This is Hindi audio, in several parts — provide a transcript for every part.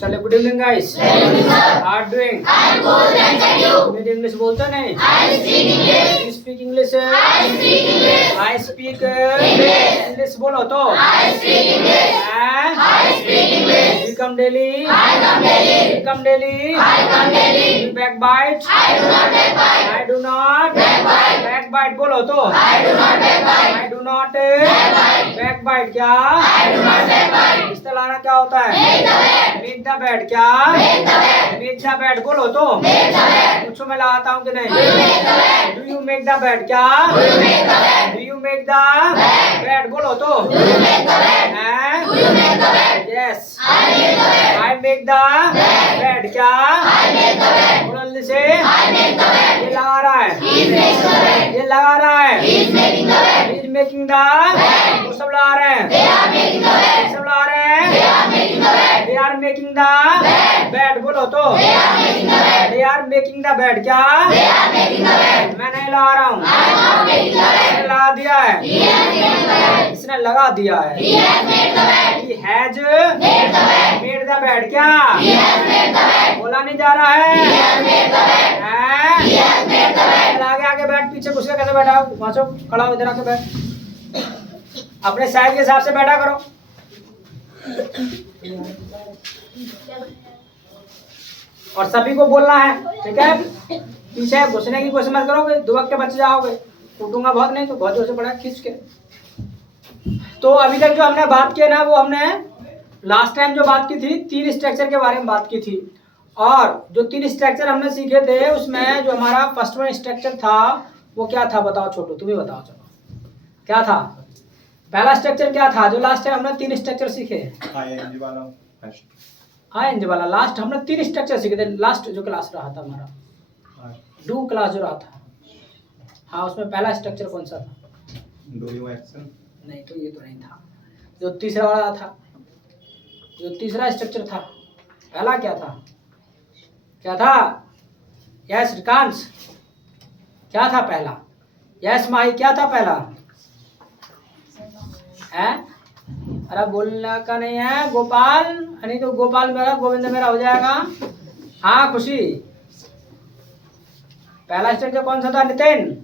चलो, good evening guys. How are doing? I am good, thank you. मेरी इंग्लिश बोलते नहीं? I speak English. You speak English? I speak English. I speak English बोलो तो। I speak English. I speak English. You come daily? I come daily. You come daily? I come daily. You backbite? I do not backbite. I do not backbite. Backbite बोलो तो। I do not backbite. I do not backbite. Backbite क्या? I do not backbite. इस्तेलाना क्या होता है? Make the bed. Make the bed क्या? Make the bed. Make the bed बोलो तो। Make the bed. पूछो मैं लगाता हूँ कि नहीं? Do you make the bed? Do you make the bed क्या? Do you make the bed? Do you make the bed बोलो तो। Do you make the bed? Do you make the bed? Yes. I make the bed. I make the bed क्या? I make the bed. बोलो जल्दी से। I make the bed. ये लगा रहा है। He is making the bed. ये लगा रहा है। He is making the bed. He is making the bed. वो सब लगा रहे हैं। They are making the bed. सब लगा रहे हैं। They are making the bed. They are making the bed बोलो तो। They are making the bed. They are making the bed क्या? They are making the bed. मैं नहीं लगा रहा हूँ। I am not making the bed. इसने लगा दिया है। He has made the bed. इसने लगा दिया है। He has made the bed. He has made the bed. Made the bed क्या? He has made the bed. बोला नहीं जा रहा है। He has made the bed. He has made the bed. आगे आगे बैठ, पीछे घुस के कैसे बैठा हो? पहुंचो, खड़ा हो, इधर आके बैठ। अपने साइज के हिसाब से बैठा करो। और सभी को बोलना है, ठीक है? पीछे घुसने की कोशिश मत करोगे, दुबक के बच जाओगे। कूटूंगा बहुत नहीं तो बहुत जोर से पड़ा खींच के। तो अभी तक जो हमने बात की ना, वो हमने लास्ट टाइम जो बात की थी 3 स्ट्रक्चर के बारे में बात की थी। और जो 3 स्ट्रक्चर हमने सीखे थे उसमें जो हमारा फर्स्ट वन स्ट्रक्चर था वो क्या था? बताओ छोटू, तुम ही बताओ। चलो, क्या था पहला स्ट्रक्चर? क्या था जो लास्ट टाइम हमने 3 स्ट्रक्चर सीखे? आईएनजी वाला लास्ट हमने 3 स्ट्रक्चर सीखे थे। लास्ट जो क्लास रहा था हमारा डू क्लास जो रहा था, हाँ, उसमें पहला स्ट्रक्चर कौन सा था? Do you action? नहीं, तो ये तो नहीं था। जो तीसरा वाला था, जो तीसरा स्ट्रक्चर था, पहला क्या था? क्या था? यस रिकांश, क्या था पहला? यस माही, क्या था पहला? है? अरे बोलने का नहीं है गोपाल, नहीं तो गोपाल मेरा, गोविंद मेरा हो जाएगा। हाँ खुशी, पहला स्ट्रक्चर कौन सा था नितिन?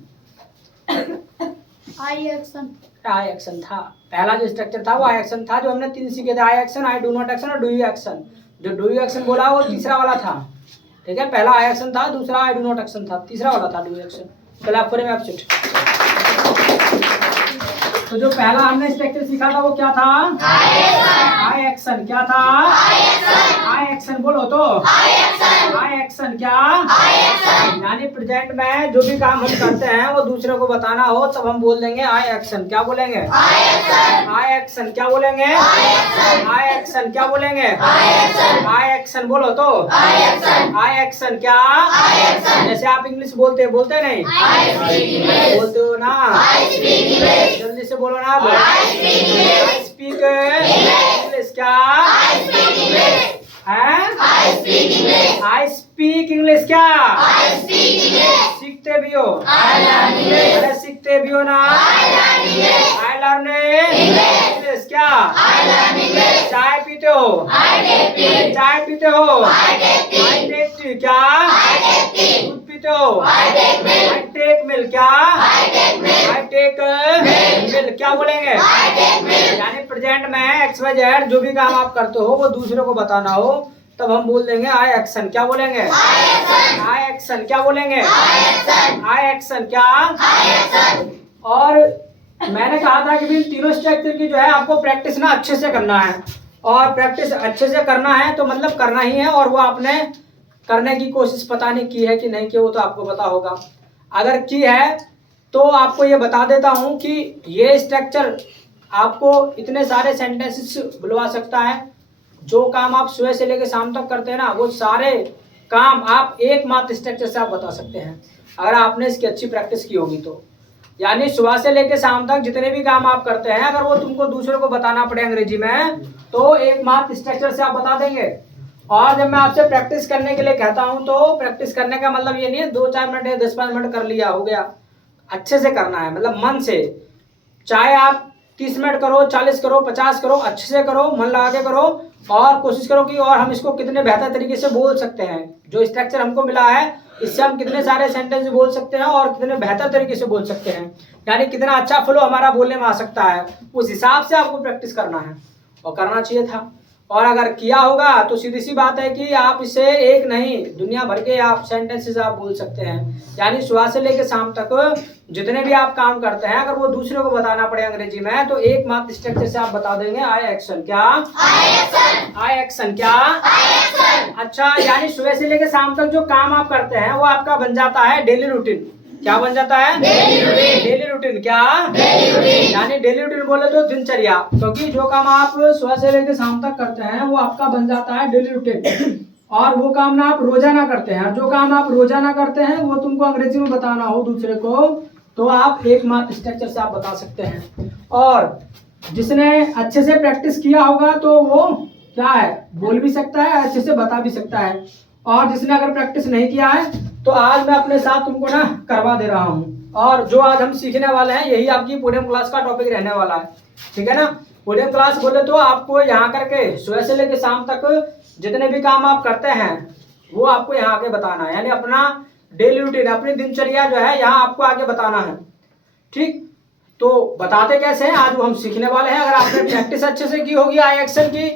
आई एक्शन। आई एक्शन था। पहला जो स्ट्रक्चर था वो आई एक्शन था, जो हमने 3 सीखे थे। I action, I do not action और डू यू एक्शन। जो डू यू एक्शन बोला वो तीसरा वाला था, ठीक है? पहला आई एक्शन था, दूसरा आई डू नॉट एक्शन था, तीसरा वाला था डू यू एक्शन। चलो आप में एब्सेंट। तो जो पहला हमने स्ट्रक्चर सीखा था वो क्या था? आई एक्शन। क्या था? आई एक्शन बोलो तो। आई एक्शन क्या? यानी प्रेजेंट में जो भी काम हम करते हैं वो दूसरे को बताना हो तब हम बोल देंगे आई एक्शन। क्या बोलेंगे? आई एक्शन। क्या बोलेंगे? आई एक्शन। क्या बोलेंगे? आई एक्शन बोलो तो। आई एक्शन क्या? जैसे आप इंग्लिश बोलते नहीं? बोलते हो ना? जल्दी से बोलो ना। I speak English. क्या है? I speak English. क्या सीखते भी हो? अरे सीखते भी हो ना? I learn English. क्या चाय पीते हो? चाय पीते हो? I take tea. क्या दूध पीते हो? I take milk. क्या आई टेक मिल्क। क्या बोलेंगे? यानी प्रेजेंट में एक्स वाई जेड जो भी काम आप करते हो वो दूसरे को बताना हो तब हम बोल देंगे आई एक्शन। क्या बोलेंगे? आई एक्शन। क्या बोलेंगे? आई एक्शन। क्या? और मैंने कहा था कि भी तीनों स्ट्रक्चर की जो है आपको प्रैक्टिस ना अच्छे से करना है। और प्रैक्टिस अच्छे से करना है तो मतलब करना ही है। और वो आपने करने की कोशिश पता नहीं की है कि नहीं की, वो तो आपको पता होगा। अगर की है तो आपको ये बता देता हूँ कि ये स्ट्रक्चर आपको इतने सारे सेंटेंसेस बुलवा सकता है। जो काम आप सुबह से लेकर शाम तक करते हैं ना, वो सारे काम आप एकमात्र स्ट्रक्चर से आप बता सकते हैं अगर आपने इसकी अच्छी प्रैक्टिस की होगी तो। यानी सुबह से लेकर शाम तक जितने भी काम आप करते हैं अगर वो तुमको दूसरे को बताना पड़े अंग्रेजी में तो एकमात्र स्ट्रक्चर से आप बता देंगे। और जब मैं आपसे प्रैक्टिस करने के लिए कहता हूँ तो प्रैक्टिस करने का मतलब ये नहीं है 2-4 मिनट या 10-5 मिनट कर लिया हो गया। अच्छे से करना है, मतलब मन से। चाहे आप 30 मिनट करो, 40 करो, 50 करो, अच्छे से करो, मन लगा के करो और कोशिश करो कि और हम इसको कितने बेहतर तरीके से बोल सकते हैं। जो स्ट्रक्चर हमको मिला है इससे हम कितने सारे सेंटेंस बोल सकते हैं और कितने बेहतर तरीके से बोल सकते हैं, यानी कितना अच्छा फ्लो हमारा बोलने में आ सकता है, उस हिसाब से आपको प्रैक्टिस करना है और करना चाहिए था। और अगर किया होगा तो सीधी सी बात है कि आप इसे एक नहीं दुनिया भर के आप सेंटेंसेस आप बोल सकते हैं। यानी सुबह से लेकर शाम तक जितने भी आप काम करते हैं अगर वो दूसरे को बताना पड़े अंग्रेजी में तो एक मात्र स्ट्रक्चर से आप बता देंगे आई एक्शन। क्या आई एक्शन? क्या अच्छा, यानी सुबह से लेकर शाम तक जो काम आप करते हैं वो आपका बन जाता है डेली रूटीन। क्या बन जाता है? Daily routine. क्या? यानी डेली रूटीन बोले तो दिनचर्या, क्योंकि जो काम आप सुबह से लेकर शाम तक करते हैं वो आपका बन जाता है डेली रूटीन। और वो काम ना आप रोजाना करते हैं, जो काम आप रोजाना करते हैं वो तुमको अंग्रेजी में बताना हो दूसरे को तो आप एक मात्र स्ट्रक्चर से आप बता सकते हैं। और जिसने अच्छे से प्रैक्टिस किया होगा तो वो क्या है, बोल भी सकता है, अच्छे से बता भी सकता है। और जिसने अगर प्रैक्टिस नहीं किया है तो आज मैं अपने साथ तुमको ना करवा दे रहा हूँ। और जो आज हम सीखने वाले हैं यही आपकी पोडियम क्लास का टॉपिक रहने वाला है, ठीक है ना। पोडियम क्लास बोले तो आपको यहाँ करके सुबह से लेकर शाम तक जितने भी काम आप करते हैं वो आपको यहाँ आके बताना है, यानी अपना डेली रूटीन, अपनी दिनचर्या जो है यहाँ आपको आगे बताना है, ठीक। तो बताते कैसे हैं आज वो हम सीखने वाले हैं। अगर आपने प्रैक्टिस अच्छे से की होगी आई एक्शन की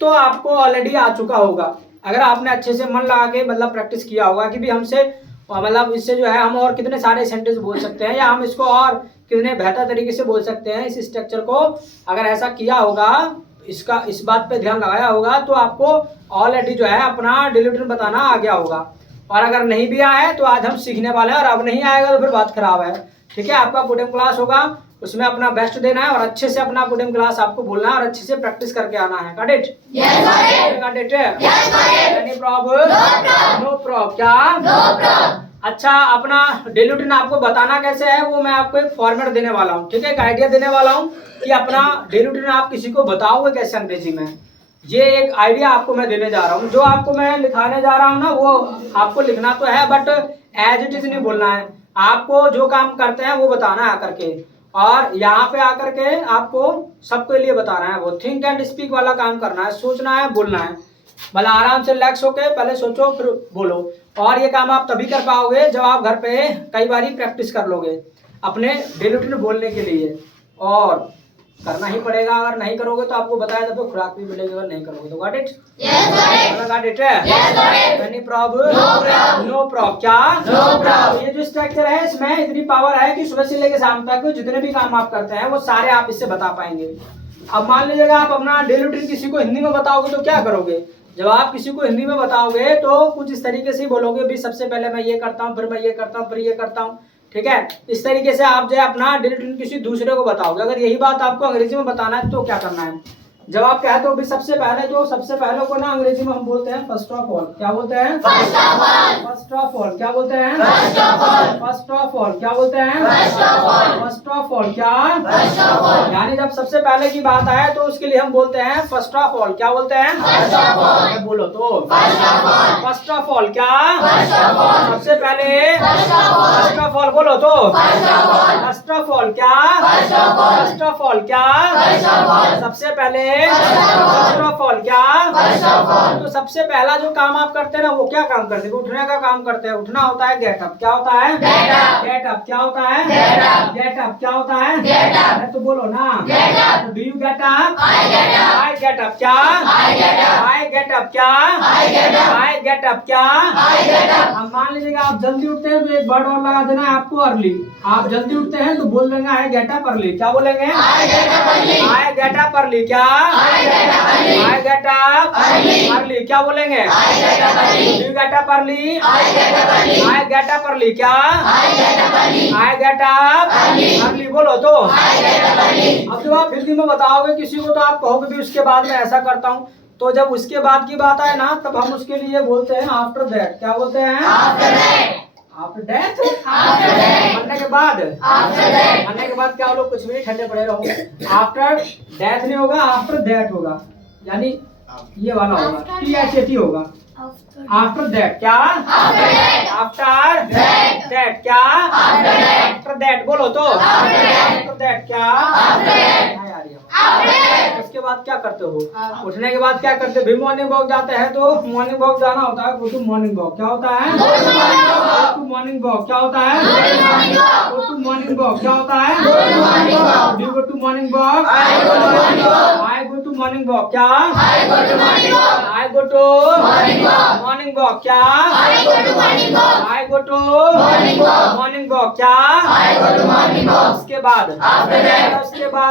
तो आपको ऑलरेडी आ चुका होगा। अगर आपने अच्छे से मन लगा के मतलब प्रैक्टिस किया होगा कि भी हमसे मतलब इससे जो है हम और कितने सारे सेंटेंस बोल सकते हैं या हम इसको और कितने बेहतर तरीके से बोल सकते हैं, इस स्ट्रक्चर को अगर ऐसा किया होगा, इसका इस बात पे ध्यान लगाया होगा तो आपको ऑलरेडी जो है अपना डेली रूटीन बताना आ गया होगा। और अगर नहीं भी आया है तो आज हम सीखने वाले हैं और अब नहीं आएगा तो फिर बात खराब है, ठीक है। आपका पोडियम क्लास होगा, उसमें अपना बेस्ट देना है और अच्छे से अपना पोडियम क्लास आपको बोलना है और अच्छे से प्रैक्टिस करके आना है। Got it? Got it? Any problem? No problem. क्या? अच्छा, अपना डेली रूटीन आपको बताना कैसे है वो मैं आपको एक फॉर्मेट देने वाला हूँ, ठीक है, एक आइडिया देने वाला हूँ कि अपना डेली रूटीन आप किसी को बताओगे कैसे अंग्रेजी में। ये एक आइडिया आपको मैं देने जा रहा हूँ। जो आपको मैं लिखाने जा रहा हूँ ना वो आपको लिखना तो है बट एज इट इज नहीं बोलना है। आपको जो काम करते हैं वो बताना है आकर के, और यहाँ पे आकर के आपको सबके लिए बताना है। वो थिंक एंड स्पीक वाला काम करना है, सोचना है, बोलना है। मतलब आराम से रिलैक्स होके पहले सोचो फिर बोलो। और ये काम आप तभी कर पाओगे जब आप घर पे कई बार प्रैक्टिस कर लोगे अपने डेली रूटीन बोलने के लिए, और करना ही पड़ेगा। अगर नहीं करोगे तो आपको बताया तो खुराक भी मिलेगी, अगर नहीं करोगे तो। Got it? Got it? Any problem? No problem. क्या? ये जो स्ट्रक्चर है इसमें इतनी पावर है कि सुबह से लेकर शाम तक जितने भी काम आप करते हैं वो सारे आप इससे बता पाएंगे। अब मान लीजिएगा आप अपना डेली रूटीन किसी को हिंदी में बताओगे तो क्या करोगे? जब आप किसी को हिंदी में बताओगे तो कुछ इस तरीके से बोलोगे, भी सबसे पहले मैं ये करता हूँ, फिर मैं ये करता हूँ, फिर ये करता हूँ, ठीक है। इस तरीके से आप जो है अपना डेली रूटीन किसी दूसरे को बताओगे। अगर यही बात आपको अंग्रेजी में बताना है तो क्या करना है? जब आप कहते हो भी सबसे पहले को ना अंग्रेजी में हम बोलते हैं फर्स्ट ऑफ ऑल। क्या बोलते हैं? First of all. क्या बोलते हैं? First of all. क्या बोलते हैं? First of all. क्या? यानी जब सबसे पहले की बात आए तो उसके लिए हम बोलते हैं फर्स्ट ऑफ ऑल। क्या बोलते हैं? बोलो तो फर्स्ट ऑफ ऑल। क्या? सबसे पहले फर्स्ट ऑफ ऑल बोलो तो फर्स्ट ऑफ ऑल। क्या? First of all. क्या? सबसे पहले फर्स्ट ऑफ ऑल। क्या? तो सबसे पहला जो काम आप करते हैं ना वो क्या काम करते हैं? उठने का काम करते हैं। उठना होता है गेट अप। क्या होता है? Get up. क्या होता है? Get up. क्या होता है? तो बोलो ना, do you get up? I get up. क्या? I get up. क्या? I get up. क्या? अब मान लीजिएगा आप जल्दी उठते हैं तो एक वर्ड और लगा देना है आपको, अर्ली। आप जल्दी उठते हैं तो बोल देंगे आई गेट अप अर्ली। क्या बोलेंगे? I get up early. क्या? I get up early. क्या बोलेंगे? Do you get up early? I get up early. क्या? आई गेट अप अर्ली बोलो तो। अब जब आप हिंदी में बताओगे किसी को तो आप कहोगे भी उसके बाद में ऐसा करता हूँ। तो जब उसके बाद की बात आए ना तब हम उसके लिए बोलते हैं आफ्टर दैट। क्या बोलते हैं? After death. मरने के बाद। मरने के बाद क्या लोग कुछ भी ठंडे पड़े रहोगे। आफ्टर डेथ नहीं होगा, आफ्टर दैट होगा, यानी ये वाला होगा, THAT होगा। आफ्टर दैट क्या? आफ्टर दैट क्या? आफ्टर दैट बोलो तो। आफ्टर दैट क्या? हाँ यार ये। उसके बाद क्या करते हो? उठने के बाद क्या करते हो? भी मॉर्निंग वॉक जाते हैं तो मॉर्निंग वॉक जाना होता है। गो टू मॉर्निंग वॉक क्या होता है? गो टू मॉर्निंग वॉक क्या होता है? गो टू मॉर्निंग वॉक क्या होता है? Do go to morning walk? I go to morning walk क्या? I go to morning walk क्या? I go to morning walk क्या? उसके बाद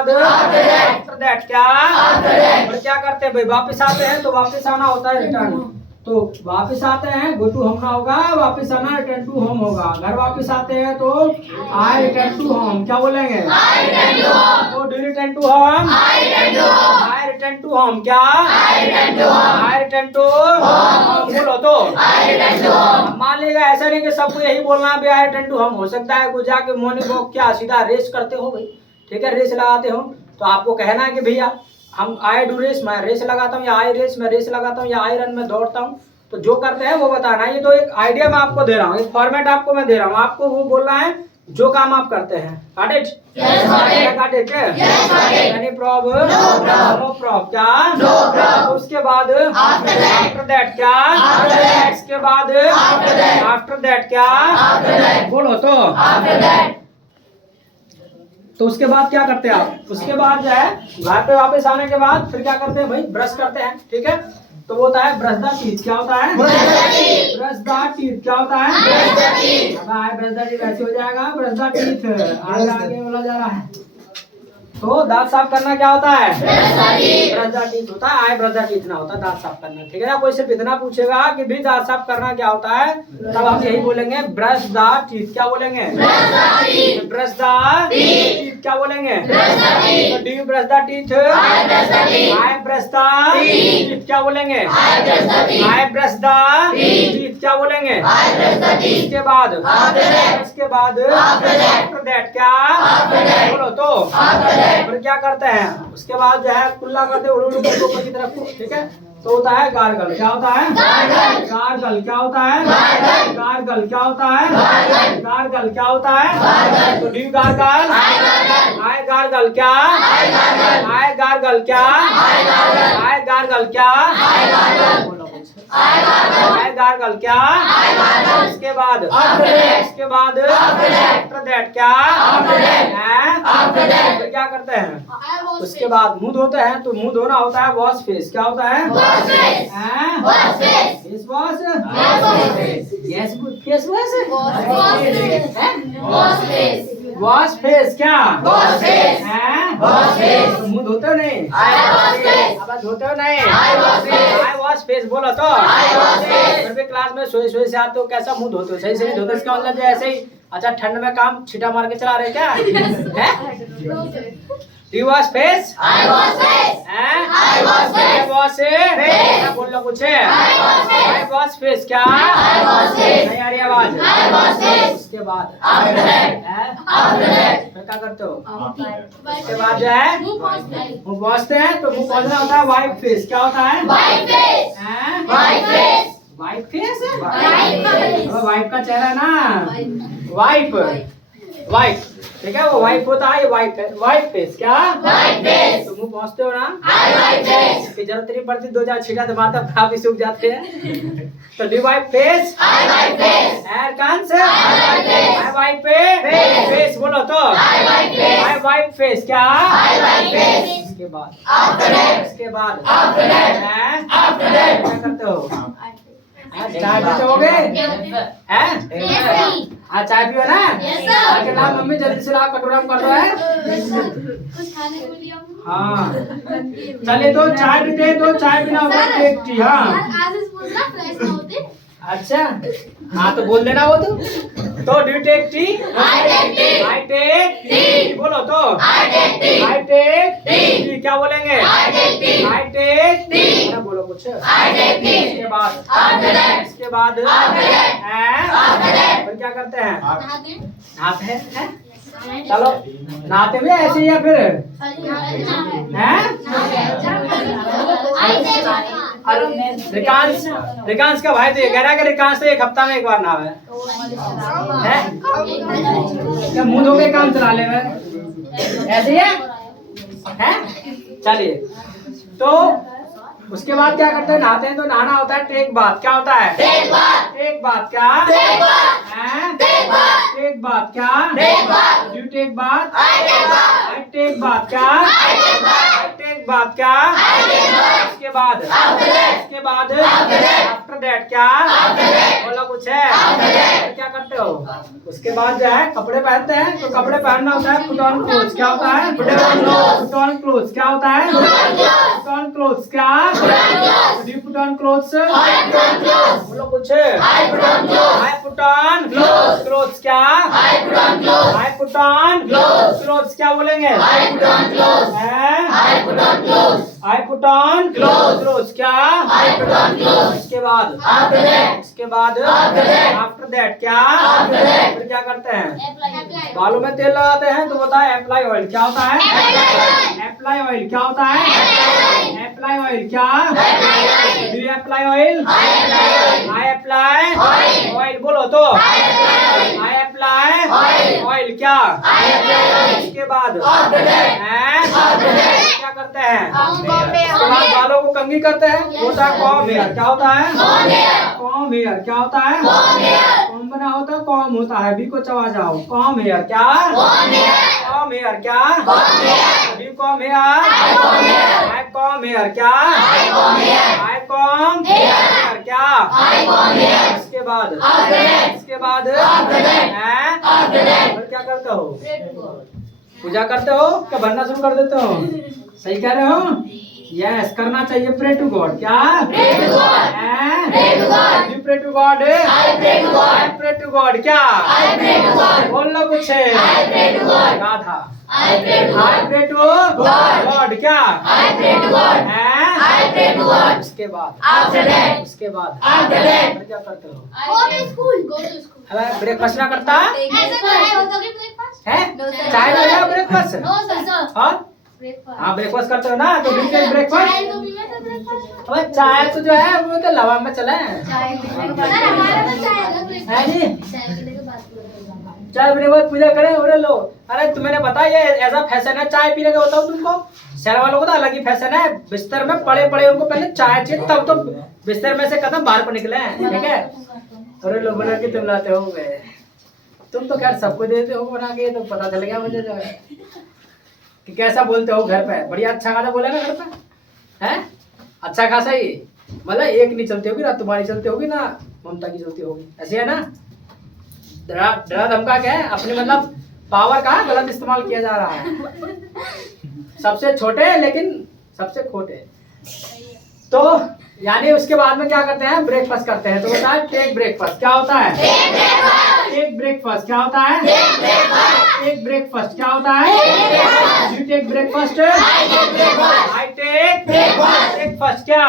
आफ्टर दैट क्या? और क्या करते हैं भाई? वापस आते हैं तो वापस आना होता है रिटर्न। तो वापस आते हैं गो टू होम ना होगा, वापस आना रिटर्न टू होम होगा। घर वापस आते हैं तो आई रिटर्न टू होम क्या बोलेंगे? तो do return to home? I return to home क्या? आई रिटर्न टू होम बोलो तो। मान लीजिए ऐसा नहीं कि सबको यही बोलना है आई रिटर्न टू होम। हो सकता है कुछ जाके मॉर्निंग वॉक क्या सीधा रेस करते हो भाई, ठीक है, रेस लगाते हो तो आपको कहना है कि भैया हम आई डू रेस, मैं रेस लगाता हूँ, या आई रेस मैं रेस लगाता हूँ, या आई रन में दौड़ता हूँ। तो जो करते हैं वो बताना। ये तो एक आइडिया मैं आपको दे रहा हूँ, एक फॉर्मेट आपको मैं दे रहा हूँ, आपको वो बोलना है जो काम आप करते हैं। Got it? Got it? Any problem? No problem क्या? उसके बाद आफ्टर दैट क्या? इसके बाद आफ्टर दैट क्या? बोलो तो उसके बाद क्या करते हैं आप? उसके बाद जो है घर पे वापस आने के बाद फिर क्या करते हैं भाई? ब्रश करते हैं, ठीक है। तो वो होता है ब्रश द टीथ क्या होता है? ब्रश द टीथ क्या होता है? ब्रश द टीथ ऐसे हो जाएगा ब्रश द टीथ। आगे बोला जा रहा है तो दांत साफ करना क्या होता है? ब्रश द टीथ होता है। आई ब्रश द टीथ ना होता दांत साफ करना, ठीक है ना। कोई सिर्फ इतना पूछेगा कि भी दांत साफ करना क्या होता है, तब आप यही बोलेंगे ब्रश द टीथ क्या बोलेंगे? ब्रश द टीथ क्या बोलेंगे? Do you brush the teeth? I brush the teeth क्या बोलेंगे? आई ब्रश द टीथ क्या बोलेंगे? इसके बाद आफ्टर दैट क्या? बोलो तो। फिर क्या करते हैं? उसके बाद जो है कुल्ला करते हैं उड़ू ऊपर की तरफ, ठीक है। तो होता है गार्गल क्या होता है? गार्गल क्या होता है? गार्गल क्या होता है? गार्गल क्या होता है? तो do you gargle? I gargle क्या? आई गार्गल क्या? आई गार्गल क्या? आई गार्गल क्या? इसके बाद आफ्टर दैट क्या? फिर क्या करते हैं? उसके बाद मुंह धोते हैं तो मुंह धोना होता है वॉश फेस क्या होता है? Face wash. Yes face wash face क्या? मुंह धोते हो नहीं? अब धोते हो नहीं? आई वॉश फेस बोलो तो। फिर भी क्लास में सोए से आते हो कैसा मुंह धोते हो? सही से नहीं धोते इसका मतलब जो ऐसे ही अच्छा ठंड में काम छिटा मार के चला रहे क्या है? Do you wash face? I wash face. I wash face. I wash face. क्या बोल लो कुछ? I wash face क्या? I wash face. नहीं आ रही आवाज? I wash face. उसके बाद after that फिर क्या करते हो? उसके बाद जो है मुंह पहुँचते हैं तो मुंह पहुँचना होता है वाइप फेस क्या होता है? Wipe face. Wipe face. Wipe face? Wipe का चेहरा ना वाइप, ठीक है। वो वाइप होता है, ये वाइप है। वाइप फेस क्या? Wipe face. तो मुंह पहुँचते हो ना? आई वाइप फेस। की जरूरत नहीं पड़ती 2-4 छींटा तो माता काफी सूख जाते हैं। तो do wipe face? I wipe face. Ear कान से? आई वाइप फेस बोलो तो। आई वाइप फेस क्या? आई वाइप फेस। इसके बाद क्या करते हो? चाय पीते हो गए? हाँ चाय पियो ना? आके ना मम्मी जल्दी से ला कटोरा में कर दो है। कुछ खाने को लिया हाँ चलिए तो चाय पीते तो चाय पीना होगा एक टी। हाँ आज इस पूछना फ्रेश ना होते। अच्छा हाँ तो बोल देना वो तो do take tea? I take tea बोलो तो। आई टेक टी क्या बोलेंगे? आई टेक टी बोलो कुछ। इसके बाद फिर क्या करते हैं? नहाते हैं। चलो नहाते भी ऐसे ही या फिर हैं? रिकांश का भाई तो ये कह रहा है कि रिकांश तो एक हफ्ता में एक बार नहावे है। क्या मुंह धो के काम चला ले ऐसे ही है। चलिए तो उसके बाद क्या करते हैं, नहाते हैं तो नहाना होता है टेक बात। क्या होता है टेक बात? क्या टेक बात? क्या यू टेक बात? आई टेक बात? क्या आई टेक बात? क्या उसके बाद आफ्टर दैट क्या बोला कुछ है तो क्या करते हो? उसके बाद जो है कपड़े पहनते हैं तो कपड़े पहनना होता है पुट ऑन क्लोथ्स। क्या होता है पुट ऑन क्लोथ्स? क्या होता है पुट ऑन क्लोथ्स? क्या do you put on clothes? बोलो कुछ। I put on clothes. क्या आई पुट ऑन क्लोथ्स? क्या बोलेंगे? I put on clothes. क्या इसके बाद आफ्टर दैट क्या फिर क्या करते हैं? बालों में तेल लगाते हैं तो होता है अप्लाई ऑयल। क्या होता है अप्लाई ऑयल? क्या होता है अप्लाई ऑयल? क्या do you apply oil? I apply oil. बोलो तो आई अप्लाई ऑयल। क्या इसके बाद क्या करते हैं? उसके बाद बालों को कंघी करते हैं होता है कॉम हेयर। क्या होता है कॉम हेयर? क्या होता है कॉम बना होता है कॉम होता है बी को चबा जाओ कॉम हेयर। क्या कॉम हेयर? क्या be come here? I come here. क्या आई कॉम हेयर? क्या इसके बाद और क्या करते हो? पूजा करते हो क्या भरना शुरू कर देते हो? सही कह रहे हो। यस करना चाहिए प्रे टू गॉड। क्या pray to God? You pray to God? I pray to God. क्या बोल लो कुछ। Radha I pray to God. क्या उसके बाद क्या करते हो? अबे ब्रेकफास्ट ना करता है चाय लेगा ब्रेकफास्ट। हाँ ब्रेकफास्ट करते हो ना तो ब्रेकफास्ट। अबे चाय तो जो है वो तो लवा में चले है जी। चाय पीने के बाद पूजा करें और लो। अरे तुम्हें पता है ये ऐसा फैशन है चाय पीने का। बताओ तुमको शहर वालों को तो अलग ही फैशन है। बिस्तर में पड़े पड़े उनको पहले चाय चाहिए तब तो बिस्तर में से कदम बाहर को निकले हैं। ठीक है अरे लोग बना के तुम लाते हो तुम तो खैर सबको देते हो बना के तो पता चल गया मुझे जो है कि कैसा बोलते हो घर पे। बढ़िया अच्छा खासा बोला ना घर पे है अच्छा खासा ही मतलब एक नहीं चलती होगी ना तुम्हारी चलती होगी ना ममता की चलती होगी ऐसी है ना। डरा धमका क्या है अपने मतलब पावर का गलत इस्तेमाल किया जा रहा है। सबसे छोटे लेकिन सबसे खोटे। तो यानी उसके बाद में क्या करते हैं ब्रेकफास्ट करते हैं तो होता है टेक ब्रेकफास्ट। क्या होता है टेक ब्रेकफास्ट? क्या होता है टेक ब्रेकफास्ट? क्या होता है you take breakfast? I take breakfast. क्या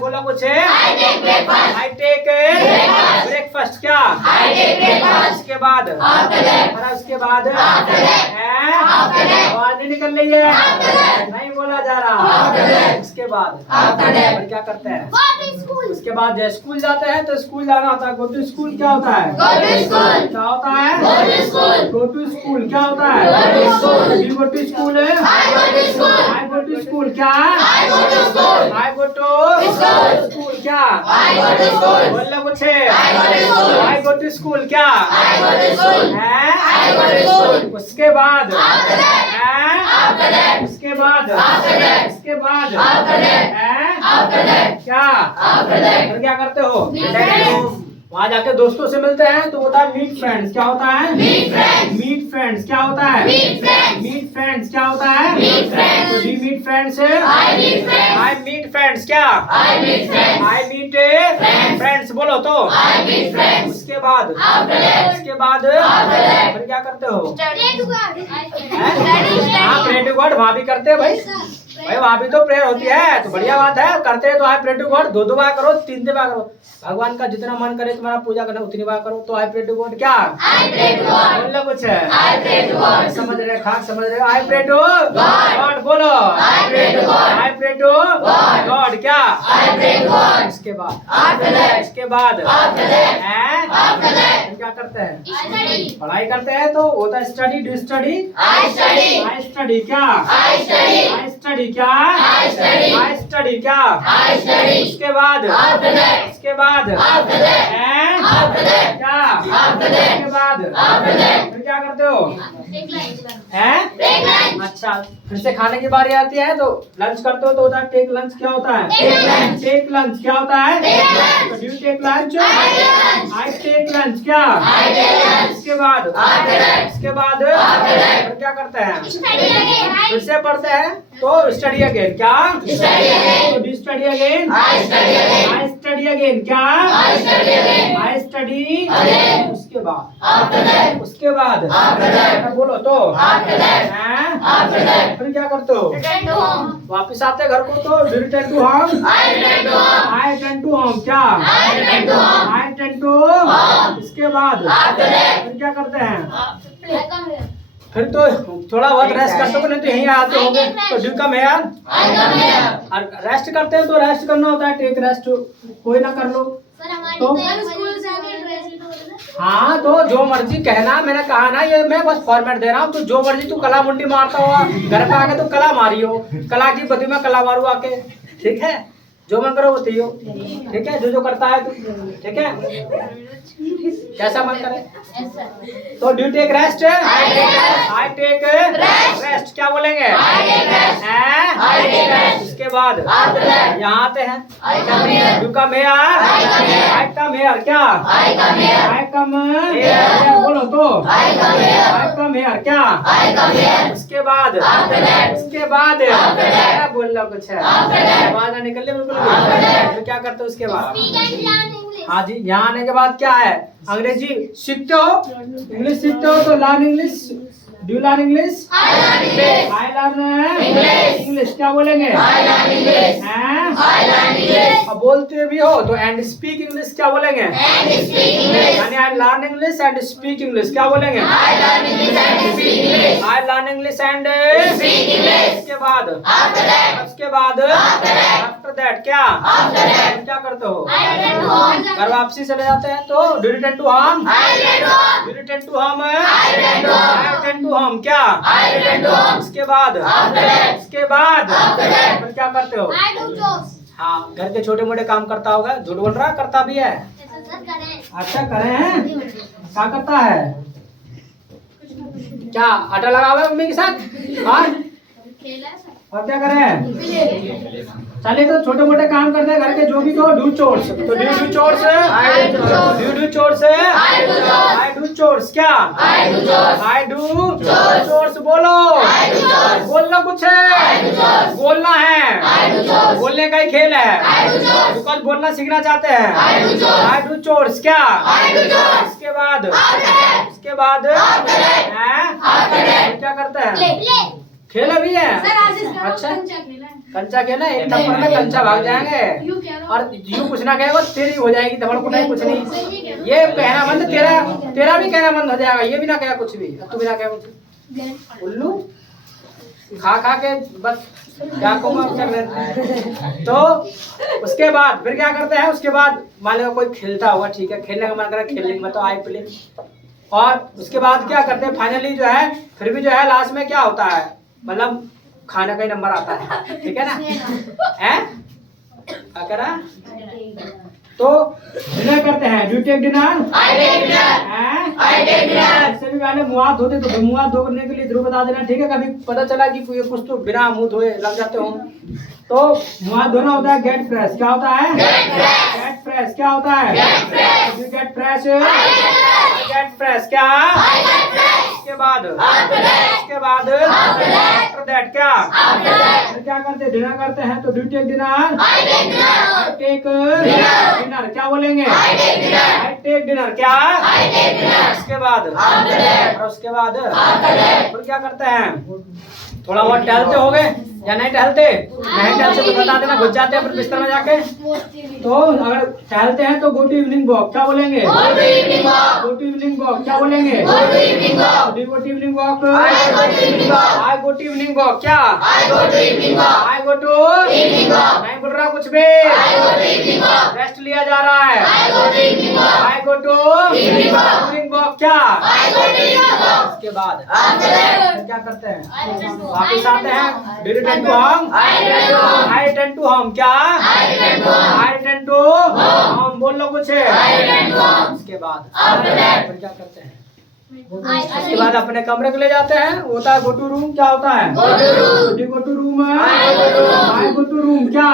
बोला कुछ? I take breakfast. क्या उसके बाद आवाज नहीं निकल रही है नहीं बोला जा रहा। उसके बाद और क्या करते हैं? उसके बाद जब स्कूल जाते हैं तो स्कूल जाना होता है गो टू स्कूल। क्या होता है क्या होता है गो टू स्कूल? क्या होता है you go to school? I go to school. क्या आई गो टू स्कूल? क्या बोलना कुछ? I go to school. क्या उसके बाद क्या करते हो? वहाँ जाके दोस्तों से मिलते हैं तो होता है मीट फ्रेंड्स। क्या होता है मीट फ्रेंड्स? क्या होता है मीट फ्रेंड्स? क्या होता है तो do meet friends? I meet friends. क्या आई मीट फ्रेंड्स? बोलो तो उसके बाद फिर क्या करते हो? हाँ प्रे टू गॉड वहाँ भी करते हैं भाई वहाँ भी तो प्रेयर होती है तो बढ़िया बात है करते हैं तो आई प्रे टू गॉड 2 बार करो 3 बार करो। भगवान का जितना मन करे तुम्हारा पूजा करना उतनी बार करो तो आई प्रे टू गॉड। क्या बोलो कुछ? समझ रहे खाक समझ रहे आई प्रे टू गॉड। बोलो आई प्रे टू गॉड। क्या इसके बाद इसके बाद हैं फिर क्या करते हैं? पढ़ाई करते हैं तो होता है study. Do study? I study क्या? आई स्टडी क्या? आई स्टडी क्या? उसके बाद उसके बाद हैं क्या? उसके बाद फिर क्या करते हो? हैं? अच्छा, फिर से खाने की बारी आती है तो लंच करते हो तो होता है टेक लंच। क्या होता है? टेक लंच क्या होता है? Do you take lunch? I take lunch क्या? इसके बाद फिर क्या करते हैं? फिर से पढ़ते हैं तो स्टडी अगेन क्या? Do study again? I study again क्या? आई स्टडी उसके बाद बोलो तो हैं? फिर क्या करते हो? वापिस आते घर को तो do return to home? I return to home क्या? I return to. इसके बाद फिर क्या करते हैं? फिर तो थोड़ा बहुत रेस्ट करते हो, नहीं तो यहीं आते होंगे तो डू कम हियर। और रेस्ट करते हैं तो रेस्ट करना होता है, टेक रेस्ट। कोई ना कर लो तो हाँ, तो जो मर्जी कहना। मैंने कहा ना, ये मैं बस फॉर्मेट दे रहा हूँ। तो जो मर्जी तू कला मुंडी मारता हुआ घर पे आके तो कला मारी हो, कला की बदी में कला मारू आके। ठीक है, जो मन करो वो हो। ठीक है, जो करता है तू। ठीक है, कैसा मन करे तो do take rest? I take rest क्या बोलेंगे? इसके बाद यहाँ आते हैं do come here? I come here क्या? आई कम बोलो तो आई कम हियर क्या? उसके बाद क्या बोल रहा कुछ है, आवाज ना निकल बिल्कुल। तो क्या करते हो उसके बाद? हाँ जी, यहाँ आने के बाद क्या है? अंग्रेजी सीखते हो, इंग्लिश सीखते हो तो learn English. Do learn English? I learn English क्या बोलेंगे? अब बोलते भी हो तो एंड स्पीक इंग्लिश क्या बोलेंगे? यानी आई learn English and speak English क्या बोलेंगे? आई learn English and speak English. उसके बाद आफ्टर दैट क्या? क्या करते हो? घर वापसी चले जाते हैं तो do return to home? Do return to home? I return to home क्या? उसके बाद फिर क्या करते हो? हाँ, घर के छोटे मोटे काम करता होगा। झूठ बोल रहा, करता भी है। अच्छा करे हैं? क्या करता है? क्या आटा लगा हुआ है मम्मी के साथ? और क्या करें? चलिए तो छोटे मोटे काम करते हैं घर के, जो भी तो डू चोर्स। तो do chores? Do chores? I do chores क्या? आई डू चोर्स बोलो। बोलना कुछ है, बोलना है, बोलने का ही खेल है। बिकॉज बोलना सीखना चाहते हैं। आई डू चोर्स क्या? उसके बाद क्या करते हैं? खेला भी है। अच्छा, कंचा खेला, एक थप्पड़ में कंचा भाग जाएंगे। और यूं कुछ ना कहेगा तेरी हो जाएगी धमड़ कुटाई। कुछ नहीं, ये कहना बंद, तेरा भी कहना बंद हो जाएगा। ये भी ना कहे कुछ भी, तू भी ना कहे कुछ। उल्लू खा के बस क्या चल रहे। तो उसके बाद फिर क्या करते हैं? उसके बाद मान लो कोई खेलता होगा, ठीक है, खेलने का मन करा, खेलने में तो आई प्ले। और उसके बाद क्या करते हैं? फाइनली जो है फिर भी जो है लास्ट में क्या होता है, मतलब खाने का ही नंबर आता है। ठीक है ना? हैं क्या करा? तो डिनर करते हैं। Do take dinner? I take dinner. इससे भी पहले मुंह हाथ धोते तो मुंह हाथ धोने के लिए जरूर बता देना। ठीक है, कभी पता चला कि कुछ तो बिना मुंह धोए लग जाते हो तो मुंह हाथ धोना होता है। गेट फ्रेश क्या होता है? गेट फ्रेश क्या होता है? Gate fresh. गेट फ्रेश क्या? उसके बाद आफ्टर दैट क्या? फिर क्या करते हैं? डिनर करते हैं तो do take dinner? I take dinner क्या बोलेंगे? आई टेक डिनर क्या? उसके बाद फिर क्या करते हैं? थोड़ा बहुत टहलते हो गए या नहीं टहलते? नहीं टहलते तो बता देना, घुस जाते हैं फिर बिस्तर में जाके। तो अगर टहलते हैं तो गो टू इवनिंग वॉक क्या बोलेंगे? गो टू इवनिंग वॉक क्या बोलेंगे? Go to evening walk. I go to evening walk क्या? आई गो टू नहीं बोल रहा रहा कुछ भी? रेस्ट लिया जा रहा है। I go to doing work क्या? उसके बाद क्या करते हैं? वापिस आते हैं। Do you return to home? I return to home क्या? I return to home. बोल लो कुछ। उसके बाद फिर क्या करते हैं? उसके बाद अपने कमरे को ले जाते हैं। होता है गो टू रूम। क्या होता है? Go to room. I go to room क्या?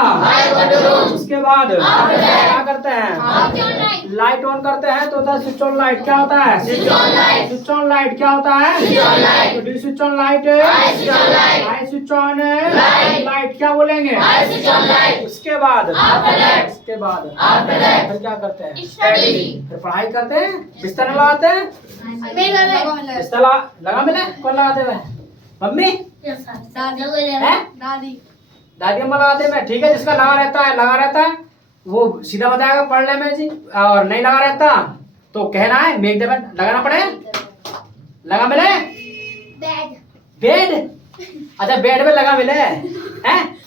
उसके बाद क्या करते हैं? लाइट ऑन करते हैं तो होता है स्विच ऑन लाइट। क्या होता है? Switch on light. क्या होता है? Do switch on light? I switch on light. क्या बोलेंगे? उसके बाद फिर क्या करते हैं? फिर पढ़ाई करते हैं। बिस्तर लगाते हैं। बिस्तर लगा मिले? कौन लगाते हैं? मम्मी? दादी अम्मा लगाते हैं। ठीक है, जिसका लगा रहता है वो सीधा बताएगा पढ़ने में जी। और नहीं लगा रहता तो कहना है मेक द बेड। लगाना पड़े? लगा मिले? बेड। अच्छा, बेड में लगा मिले हैं?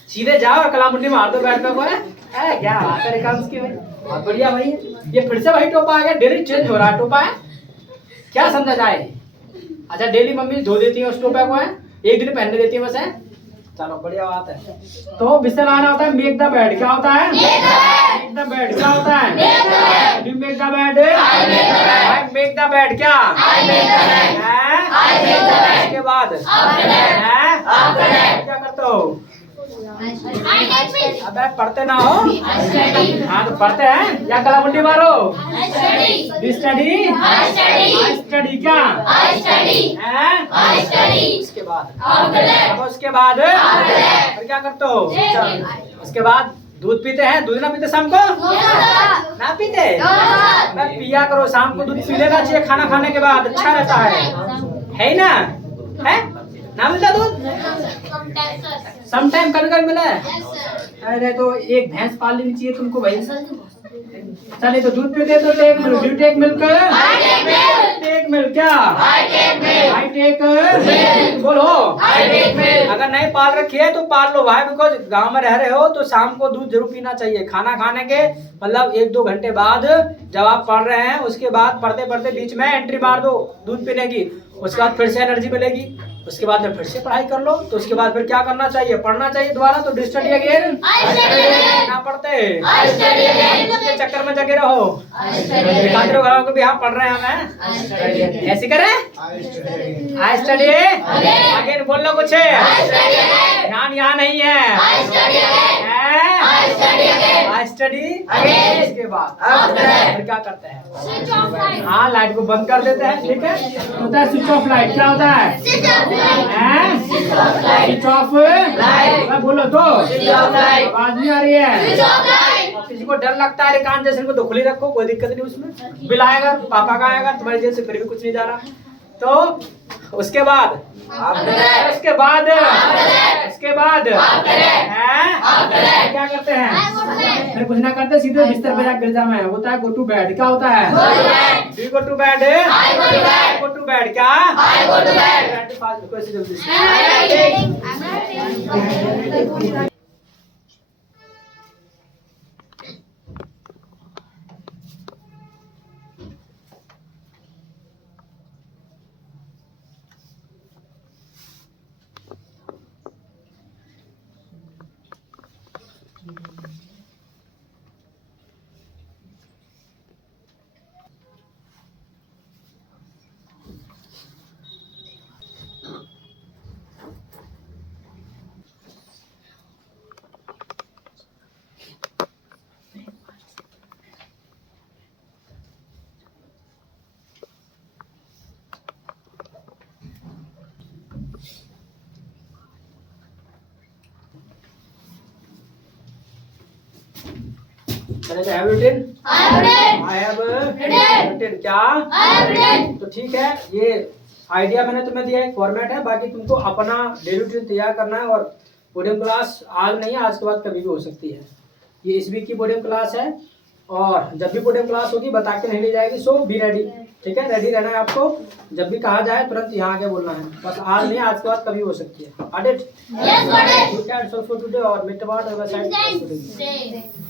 सीधे जाओ और कलामुंडी मार दो बेड पे। कोई है क्या? आकर काम उसकी भाई। बहुत बढ़िया भाई। ये फिर से वही टोपा आ गया। डेली चेंज हो रहा है टोपा है। क्या समझा जाए? अच्छा, डेली मम्मी धो देती है उस टोपा को है। एक दिन पहनने देती है बस है। चलो बढ़िया बात है। तो बिस्तर लगाना होता है। Make the bed. क्या होता है? Make the bed. क्या होता है? Do make the bed? I make the bed क्या? उसके बाद क्या करते हो? अबे पढ़ते ना हो? हाँ तो पढ़ते हैं या कलामुंडी मारो? स्टडी क्या? उसके बाद फिर क्या करते हो? उसके बाद दूध पीते हैं। दूध ना पीते शाम को? ना पीते? मैं पिया करो शाम को। दूध पी लेना चाहिए खाना खाने के बाद। अच्छा रहता है ना? है ना? मिलता दूध समटाइम कभी कभी मिला है। अरे तो एक भैंस पाल लेनी चाहिए तुमको भाई। चलिए तो दूध पीते तो take milk. Do take milk? Take milk क्या? आई टेक बोलो। अगर नहीं पाल रखी है तो पाल लो भाई। बिकॉज गांव में रह रहे हो तो शाम को दूध जरूर पीना चाहिए। खाना खाने के मतलब 1-2 घंटे बाद जब आप पढ़ रहे हैं उसके बाद पढ़ते पढ़ते बीच में एंट्री मार दो दूध पीने की। उसके बाद फिर से एनर्जी मिलेगी। उसके बाद में फिर से पढ़ाई कर लो। तो उसके बाद फिर क्या करना चाहिए? पढ़ना चाहिए दोबारा। तो स्टडी अगेन ना पढ़ते के चक्कर में जगे रहो। दिखाते रहो घरों को भी हाँ पढ़ रहे हैं हमें। ऐसे करें? आई स्टडी अगेन। बोल लो कुछ। ध्यान यहाँ नहीं है। आई स्टडी अगेन। इसके बाद फिर क्या करते हैं? हाँ लाइट को बंद कर देते हैं। ठीक है, होता है स्विच ऑफ लाइट। क्या होता है? Switch off light. बोलो तो आवाज नहीं आ रही है। किसी को डर लगता है कान जैसे को खुली रखो, कोई दिक्कत नहीं उसमें। बिल आएगा पापा का आएगा, तुम्हारी जेब से फिर भी कुछ नहीं जा रहा। तो उसके बाद क्या करते हैं? फिर कुछ ना करते सीधे बिस्तर पे जाकर गिर जाना है। होता है गो टू बेड। क्या होता है? Do go to bed? Go to bed क्या? जल्दी से I have written. क्या? तो ठीक है, ये आइडिया मैंने तुम्हें दिया है, फॉर्मेट है। बाकी तुमको अपना डेली रूटीन तैयार करना है। और पोडियम क्लास आज नहीं है, आज के बाद कभी भी हो सकती है। ये इस वीक की पोडियम क्लास है। और जब भी पोडियम क्लास होगी बता के नहीं ली जाएगी, सो बी रेडी। ठीक है, रेडी रहना है आपको, जब भी कहा जाए तुरंत यहाँ आके बोलना है, बस आज नहीं, आज के बाद कभी हो सकती है। Got it? Yes, got it. That's all for today, और meet about our website. Stay.